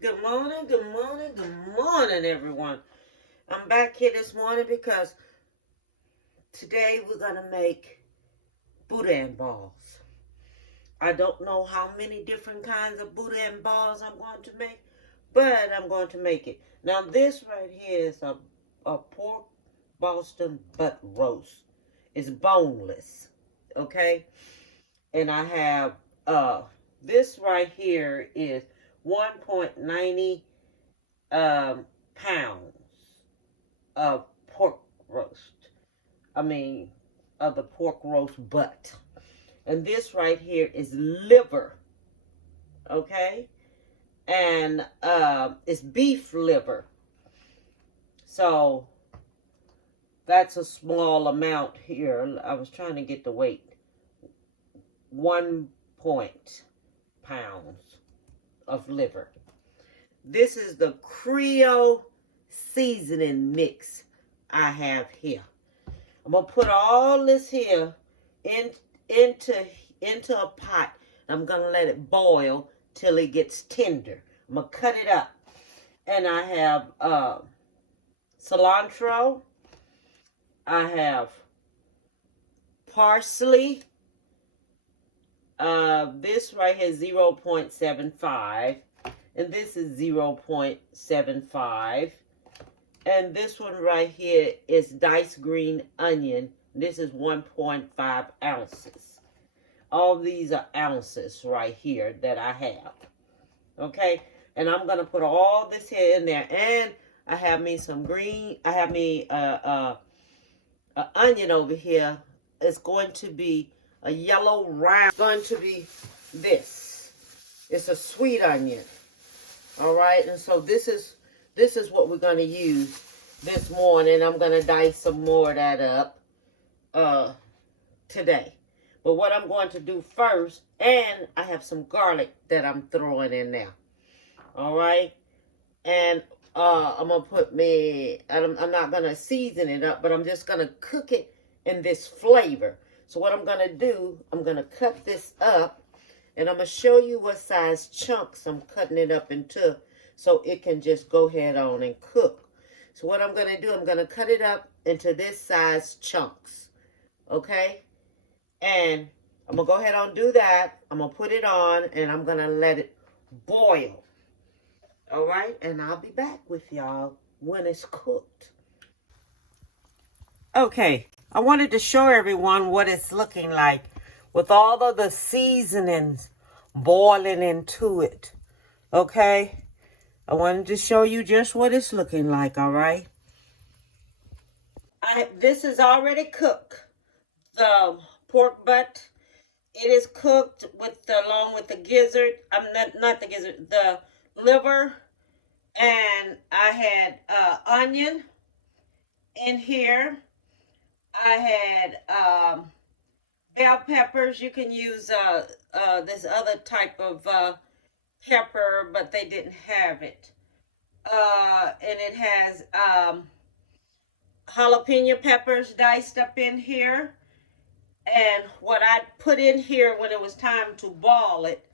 Good morning, good morning, good morning, everyone. I'm back here this morning because today we're going to make Boudam balls. I don't know how many different kinds of Boudam balls I'm going to make, but I'm going to make it. Now, this right here is a pork Boston butt roast. It's boneless, okay? And I have, this right here is 1.90 pounds of pork roast. I mean, of the pork roast butt. And this right here is liver, okay? And it's beef liver. So that's a small amount here. I was trying to get the weight. 1 pounds of liver. This is the Creole seasoning mix I have here. I'm going to put all this here into a pot. I'm going to let it boil till it gets tender. I'm going to cut it up. And I have cilantro. I have parsley. This right here is 0.75. And this is 0.75. And this one right here is diced green onion. This is 1.5 ounces. All these are ounces right here that I have. Okay? And I'm going to put all this here in there. And I have me some green. I have me an onion over here. It's going to be a yellow round. It's going to be this. It's a sweet onion. All right? And so this is what we're going to use this morning. I'm going to dice some more of that up today. But what I'm going to do first, and I have some garlic that I'm throwing in there. All right? And I'm going to put I'm not going to season it up, but I'm just going to cook it in this flavor. So what I'm going to do, I'm going to cut this up, and I'm going to show you what size chunks I'm cutting it up into so it can just go ahead on and cook. So what I'm going to do, I'm going to cut it up into this size chunks. Okay? And I'm going to go ahead and do that. I'm going to put it on, and I'm going to let it boil. All right? And I'll be back with y'all when it's cooked. Okay. I wanted to show everyone what it's looking like with all of the seasonings boiling into it. Okay? I wanted to show you just what it's looking like, all right? This is already cooked. The pork butt, it is cooked along with the gizzard. Not the gizzard, the liver. And I had onion in here. I had bell peppers. You can use this other type of pepper, but they didn't have it. And it has jalapeno peppers diced up in here. And what I put in here when it was time to boil it,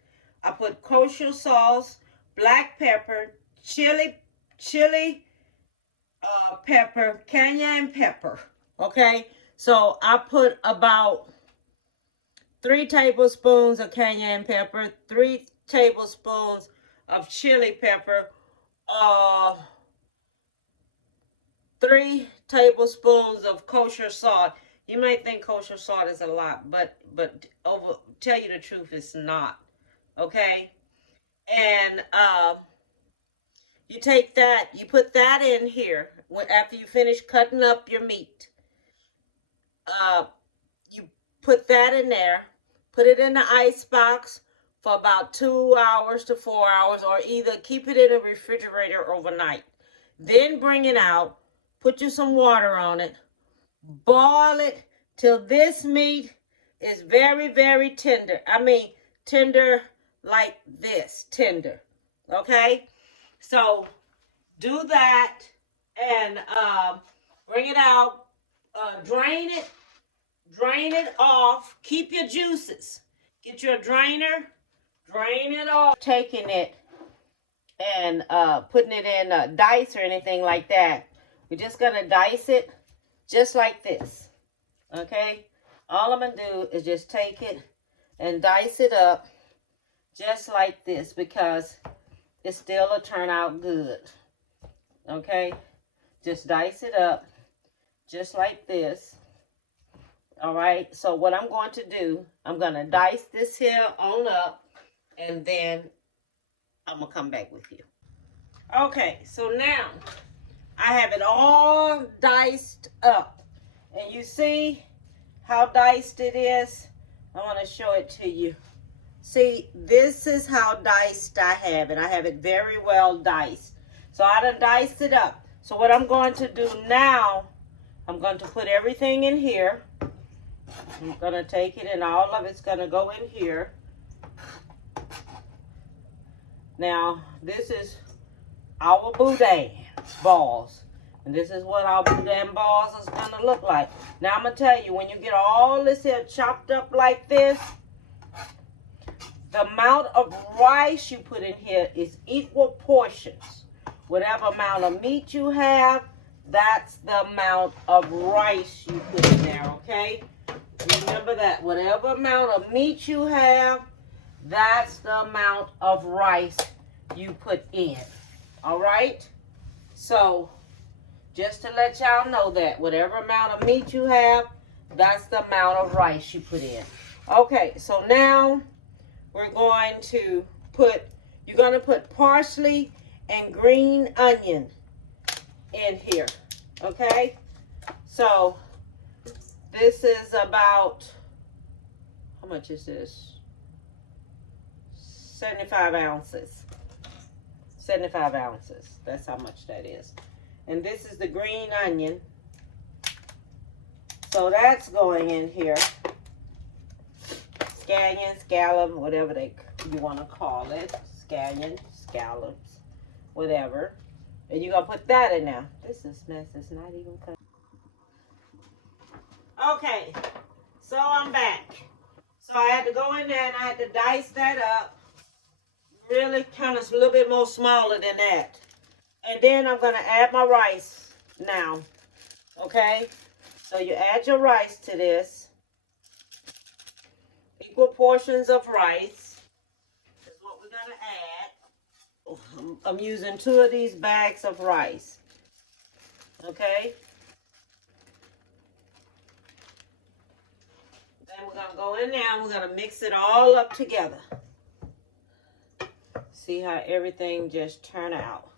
I put kosher sauce, black pepper, chili pepper, cayenne pepper. Okay, so I put about 3 tablespoons of cayenne pepper, 3 tablespoons of chili pepper, 3 tablespoons of kosher salt. You may think kosher salt is a lot, but tell you the truth, it's not. Okay, and you take that, you put that in here after you finish cutting up your meat. You put that in there, put it in the ice box for about 2 hours to 4 hours, or either keep it in a refrigerator overnight. Then bring it out, put you some water on it, boil it till this meat is very, very tender. I mean, tender like this, tender. Okay? So, do that and bring it out, drain it off, keep your juices. Get your drainer, drain it off. Taking it and putting it in a dice or anything like that. We're just going to dice it just like this. Okay? All I'm going to do is just take it and dice it up just like this because it still will turn out good. Okay? Just dice it up just like this. All right? So what I'm going to do, I'm going to dice this here on up, and then I'm going to come back with you. Okay, so now I have it all diced up. And you see how diced it is? I want to show it to you. See, this is how diced I have it. I have it very well diced. So I done diced it up. So what I'm going to do now, I'm going to put everything in here. I'm going to take it and all of it's going to go in here. Now, this is our Boudam balls. And this is what our Boudam balls is going to look like. Now, I'm going to tell you, when you get all this here chopped up like this, the amount of rice you put in here is equal portions. Whatever amount of meat you have, that's the amount of rice you put in there, okay? Remember that. Whatever amount of meat you have, that's the amount of rice you put in. All right? So, just to let y'all know that, whatever amount of meat you have, that's the amount of rice you put in. Okay, so now we're going to put, you're going to put parsley and green onion in here. Okay? So, this is about, how much is this? 75 ounces. 75 ounces. That's how much that is. And this is the green onion. So that's going in here. Scallion, scallop, whatever you want to call it. Scallion, scallops, whatever. And you're going to put that in there. This mess is not even cut. Okay. So I'm back. So I had to go in there and I had to dice that up. Really kind of a little bit more smaller than that. And then I'm going to add my rice now. Okay? So you add your rice to this. Equal portions of rice is what we're going to add. I'm using 2 of these bags of rice. Okay? Then we're going to go in there and we're going to mix it all up together. See how everything just turned out.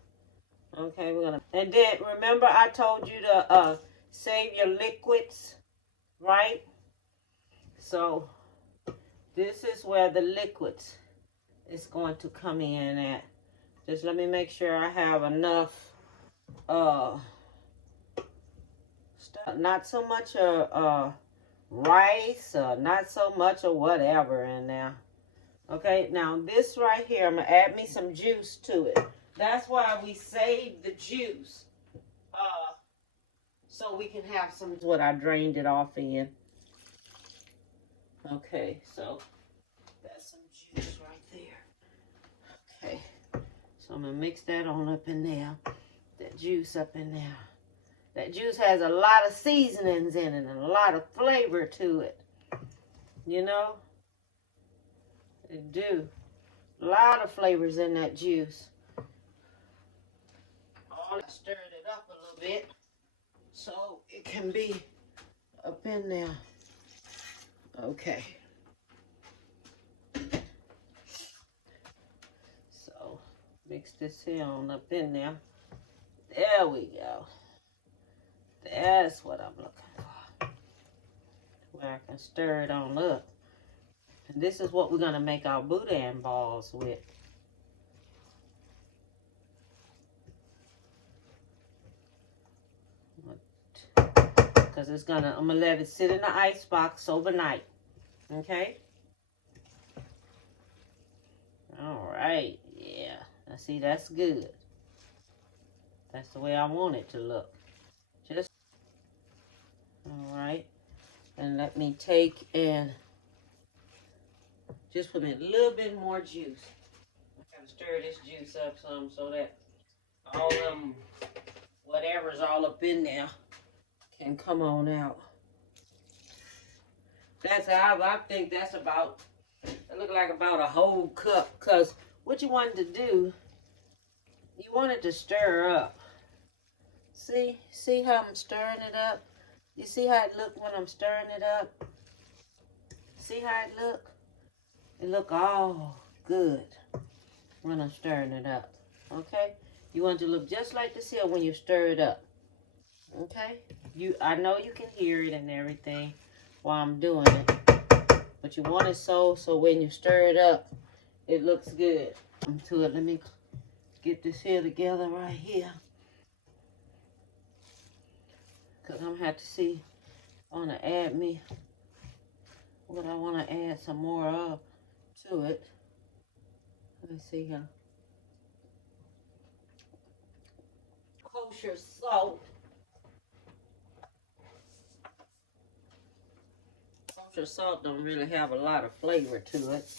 Okay, we're gonna, and then remember I told you to save your liquids, right? So this is where the liquids is going to come in at. Just let me make sure I have enough stuff, not so much rice, not so much of whatever in there. Okay, now this right here, I'm going to add me some juice to it. That's why we save the juice. So we can have some, what I drained it off in. Okay, so that's some juice right there. Okay, so I'm going to mix that on up in there. That juice up in there. That juice has a lot of seasonings in it and a lot of flavor to it. You know? It do. A lot of flavors in that juice. I stirred it up a little bit so it can be up in there. Okay. So mix this here on up in there. There we go. That's what I'm looking for. Where I can stir it on up. And this is what we're going to make our Boudam balls with. Because it's going to, I'm going to let it sit in the ice box overnight. Okay? All right. Yeah. Now see, that's good. That's the way I want it to look. Just, all right. And let me take and just put in a little bit more juice. I to stir this juice up some so that all whatever's all up in there can come on out. That's how I think that's about, it look like about a whole cup, because what you wanted to do, you wanted to stir up. See how I'm stirring it up? You see how it look when I'm stirring it up? See how it look? It look all good when I'm stirring it up. Okay? You want it to look just like this here when you stir it up. Okay? I know you can hear it and everything while I'm doing it. But you want it so when you stir it up, it looks good. To it, let me get this here together right here. Because I'm going to have to see, I want to add me what I want to add some more of to it. Let me see here. Kosher salt. Kosher salt don't really have a lot of flavor to it.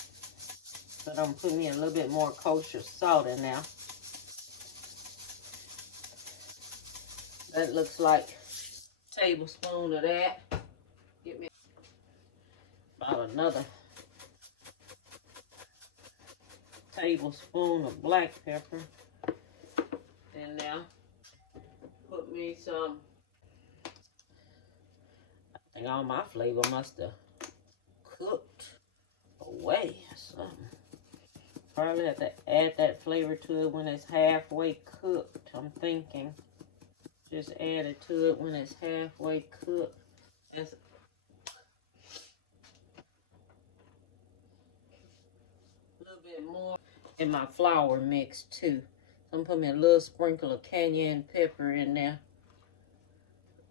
But I'm putting in a little bit more kosher salt in there. That looks like a tablespoon of that. Get me about another tablespoon of black pepper in there. Put me some, I think all my flavor must have cooked away or something. Probably have to add that flavor to it when it's halfway cooked, I'm thinking. Just add it to it when it's halfway cooked. That's a little bit more in my flour mix too. So I'm putting a little sprinkle of cayenne pepper in there.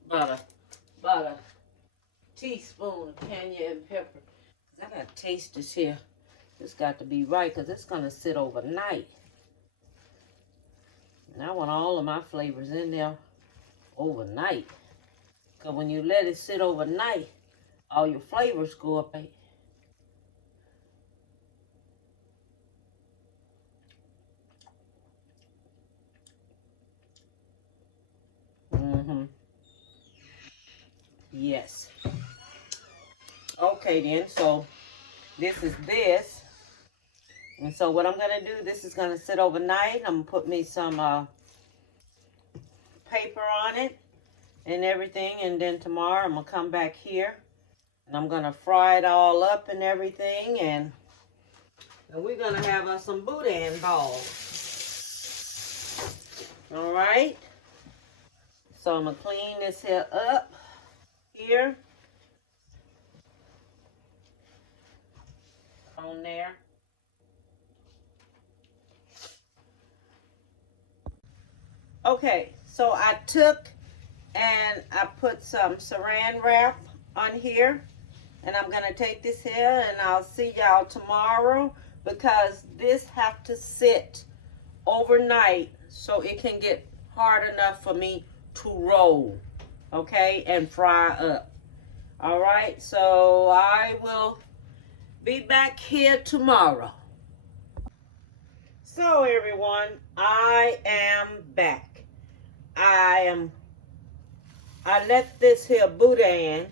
About a teaspoon of cayenne pepper. I gotta taste this here. It's got to be right because it's gonna sit overnight. And I want all of my flavors in there overnight. Because when you let it sit overnight, all your flavors go up. Yes. Okay then, so this is this. And so what I'm going to do, this is going to sit overnight. I'm going to put me some paper on it and everything. And then tomorrow I'm going to come back here. And I'm going to fry it all up and everything. And we're going to have some Boudam balls. All right. So I'm going to clean this here up here. On there. Okay, so I took and I put some saran wrap on here, and I'm gonna take this here and I'll see y'all tomorrow, because this have to sit overnight so it can get hard enough for me to roll, okay, and fry up. All right, so I will be back here tomorrow. So everyone, I am back. I let this here Boudam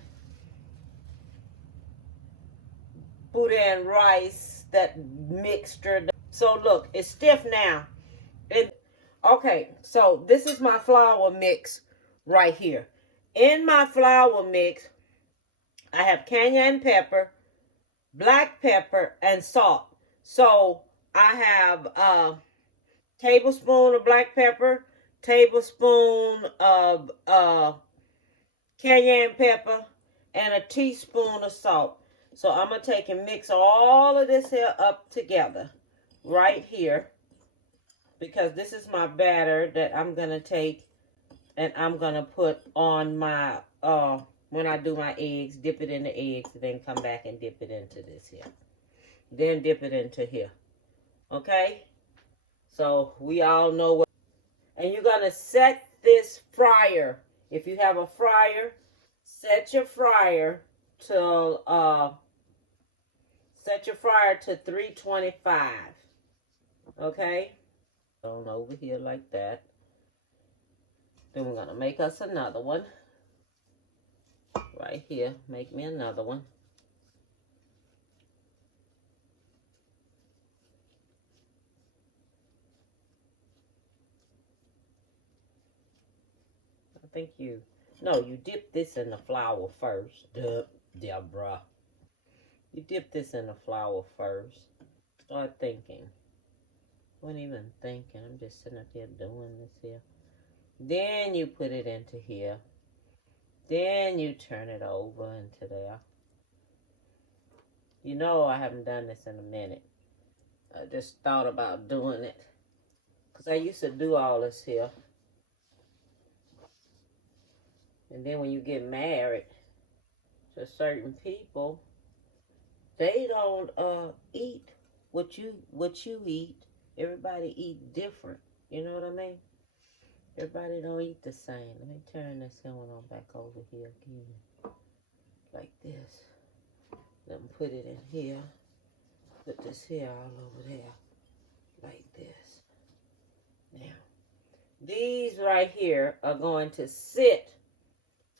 rice, that mixture. So look, it's stiff now. Okay, so this is my flour mix right here. In my flour mix, I have cayenne pepper, black pepper, and salt. So I have a tablespoon of black pepper, tablespoon of cayenne pepper, and a teaspoon of salt. So I'm going to take and mix all of this here up together right here, because this is my batter that I'm going to take and I'm going to put on my, when I do my eggs, dip it in the eggs, then come back and dip it into this here. Then dip it into here. Okay? So we all know what. And you're going to set this fryer. If you have a fryer, set your fryer to 325. Okay? On over here like that. Then we're going to make us another one. Right here. Make me another one. I think you... No, you dip this in the flour first. Deborah. You dip this in the flour first. Start thinking. I wasn't even thinking. I'm just sitting up here doing this here. Then you put it into here. Then you turn it over into there. You know I haven't done this in a minute. I just thought about doing it. Because I used to do all this here. And then when you get married to certain people, they don't eat what you eat. Everybody eat different. You know what I mean? Everybody don't eat the same. Let me turn this one on back over here again. Like this. Let me put it in here. Put this here all over there. Like this. Now, these right here are going to sit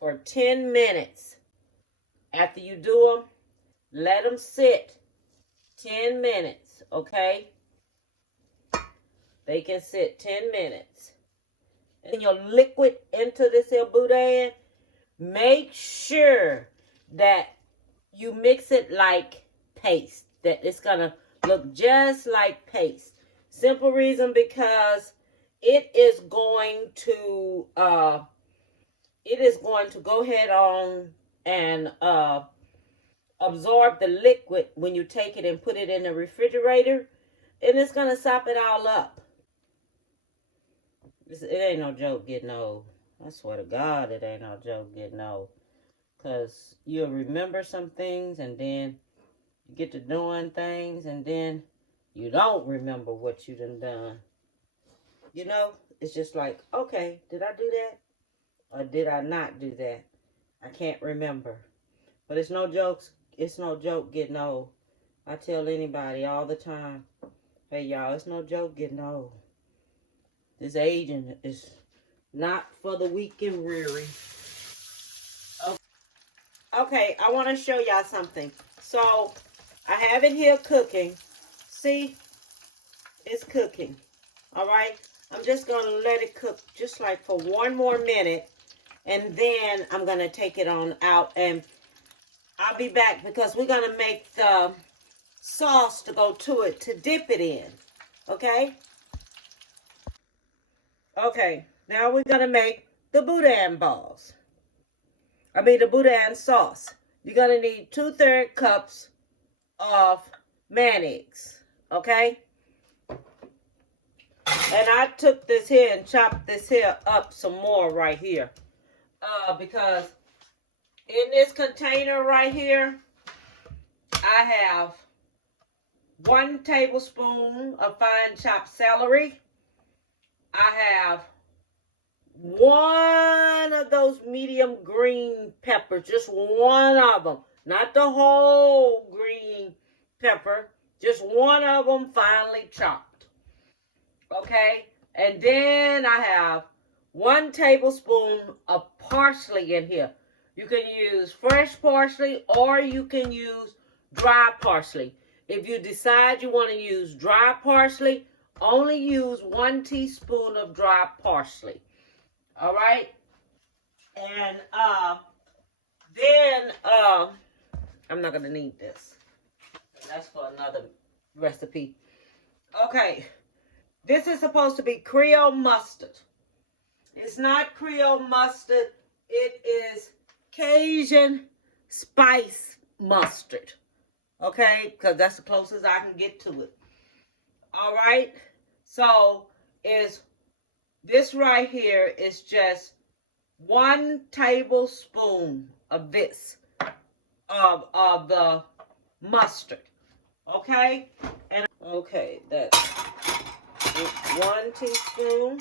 for 10 minutes. After you do them, let them sit 10 minutes, okay? They can sit 10 minutes. And your liquid into this here boudin, make sure that you mix it like paste. That it's going to look just like paste. Simple reason because it is going to go ahead on and absorb the liquid when you take it and put it in the refrigerator. And it's going to sop it all up. It ain't no joke getting old. I swear to God, it ain't no joke getting old. Because you'll remember some things and then you get to doing things and then you don't remember what you done. You know, it's just like, okay, did I do that? Or did I not do that? I can't remember. But it's no jokes. It's no joke getting old. I tell anybody all the time, hey, y'all, it's no joke getting old. This aging is not for the weak and weary. Okay, I want to show y'all something. So, I have it here cooking. See? It's cooking. All right? I'm just going to let it cook just like for 1 more minute. And then I'm going to take it on out. And I'll be back because we're going to make the sauce to go to it to dip it in. Okay? Okay, now we're going to make the boudin balls. The boudin sauce. You're going to need 2/3 cups of mayonnaise. Okay? And I took this here and chopped this here up some more right here. Because in this container right here, I have 1 tablespoon of fine chopped celery. I have 1 of those medium green peppers, just 1 of them, not the whole green pepper, just 1 of them finely chopped. Okay, and then I have 1 tablespoon of parsley in here. You can use fresh parsley or you can use dry parsley. If you decide you want to use dry parsley, only use 1 teaspoon of dry parsley. All right? And then I'm not going to need this. That's for another recipe. Okay. This is supposed to be Creole mustard. It's not Creole mustard. It is Cajun spice mustard. Okay? Because that's the closest I can get to it. All right, so this right here is just 1 tablespoon of this, of the mustard, okay? And okay, that's 1 teaspoon.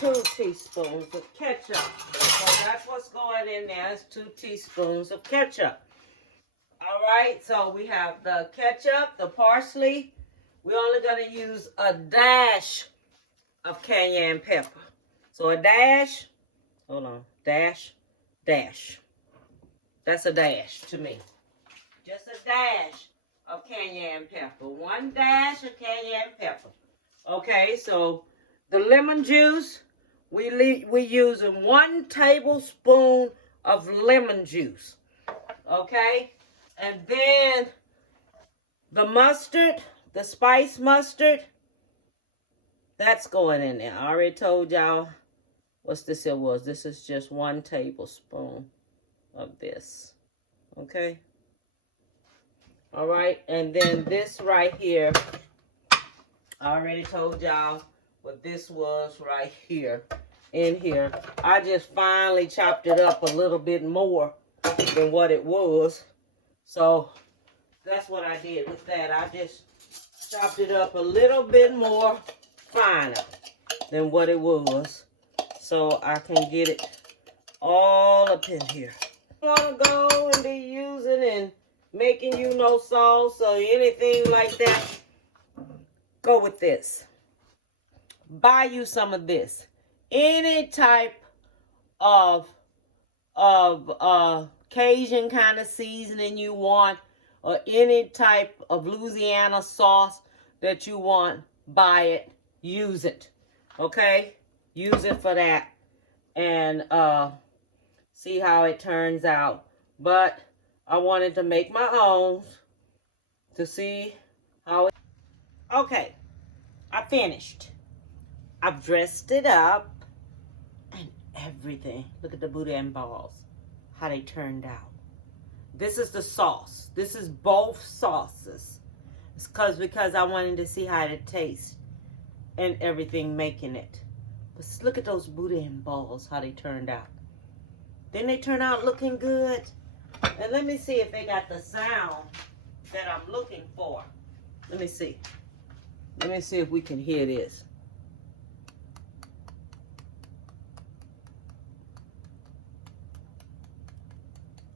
2 teaspoons of ketchup. So that's what's going in there. It's 2 teaspoons of ketchup. All right, so we have the ketchup, the parsley. We're only going to use a dash of cayenne pepper. So a dash, hold on, dash. That's a dash to me. Just a dash of cayenne pepper. One dash of cayenne pepper. Okay, so the lemon juice, we using 1 tablespoon of lemon juice. Okay, and then the mustard, the spice mustard, that's going in there. I already told y'all what's this it was. This is just 1 tablespoon of this. Okay. All right, and then this right here, I already told y'all what this was right here, in here. I just finally chopped it up a little bit more than what it was. So that's what I did with that. I just chopped it up a little bit more finer than what it was, so I can get it all up in here. I want to go and be using and making you no sauce or anything like that. Go with this. Buy you some of this. Any type of Cajun kind of seasoning you want, or any type of Louisiana sauce that you want, buy it, use it. Okay? Use it for that. And see how it turns out. But I wanted to make my own to see how it... Okay, I finished. I've dressed it up and everything. Look at the Boudam balls, how they turned out. This is the sauce. This is both sauces. It's because I wanted to see how it tastes and everything making it. But look at those Boudam balls, how they turned out. Didn't they turn out looking good? And let me see if they got the sound that I'm looking for. Let me see. Let me see if we can hear this.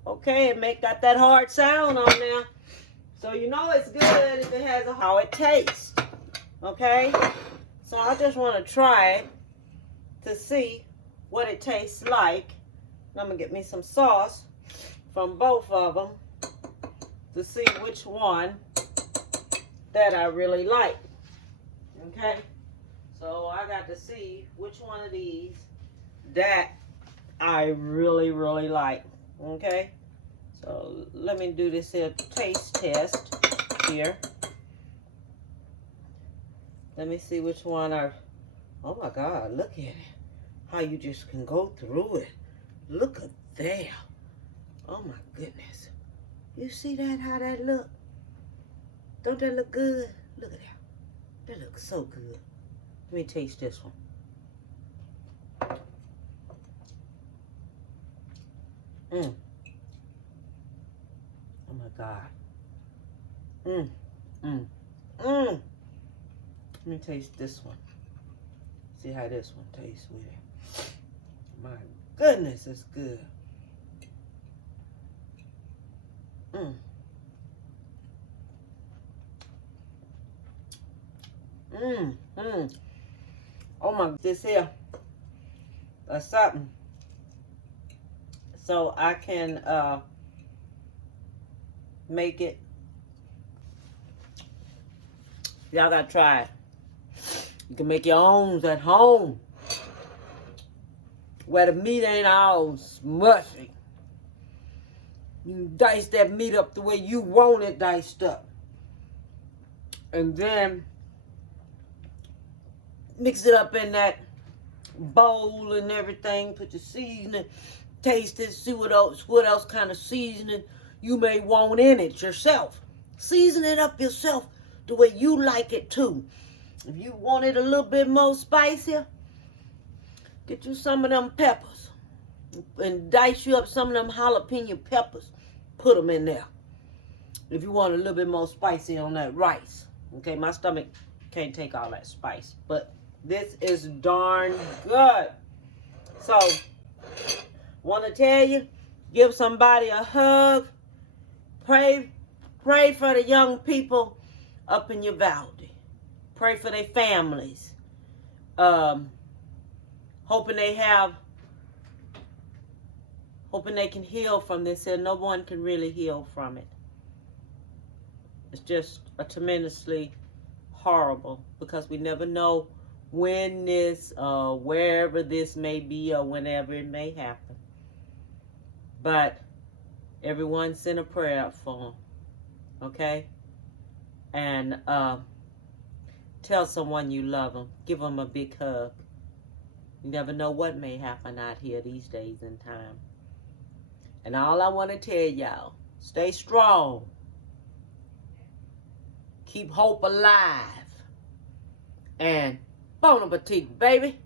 Okay, it got that hard sound on there. So you know it's good if it has how it tastes. Okay? So I just want to try it to see what it tastes like. I'm going to get me some sauce from both of them to see which one that I really like. Okay? So I got to see which one of these that I really, really like. Okay? So let me do this here taste test here. Let me see which one oh my God, look at it. How you just can go through it. Look at that. Oh my goodness. You see that, how that look? Don't that look good? Look at that. That looks so good. Let me taste this one. Oh my God. Let me taste this one. See how this one tastes with it. My goodness, it's good. Oh my, this here, that's something. So I can make it. Y'all gotta try it. You can make your own at home, where the meat ain't all smushy. You can dice that meat up the way you want it diced up. And then mix it up in that bowl and everything. Put your seasoning, taste it, see what else kind of seasoning you may want in it yourself. Season it up yourself the way you like it too. If you want it a little bit more spicier, get you some of them peppers and dice you up some of them jalapeno peppers. Put them in there. If you want a little bit more spicy on that rice. Okay, my stomach can't take all that spice, but this is darn good. So, want to tell you, give somebody a hug, Pray for the young people up in your valley. Pray for their families. Hoping they can heal from this, and no one can really heal from it. It's just a tremendously horrible, because we never know when this, wherever this may be, or whenever it may happen. But everyone send a prayer up for them, okay? And tell someone you love them. Give them a big hug. You never know what may happen out here these days and time. And all I want to tell y'all, stay strong. Keep hope alive. And bon appetit, baby.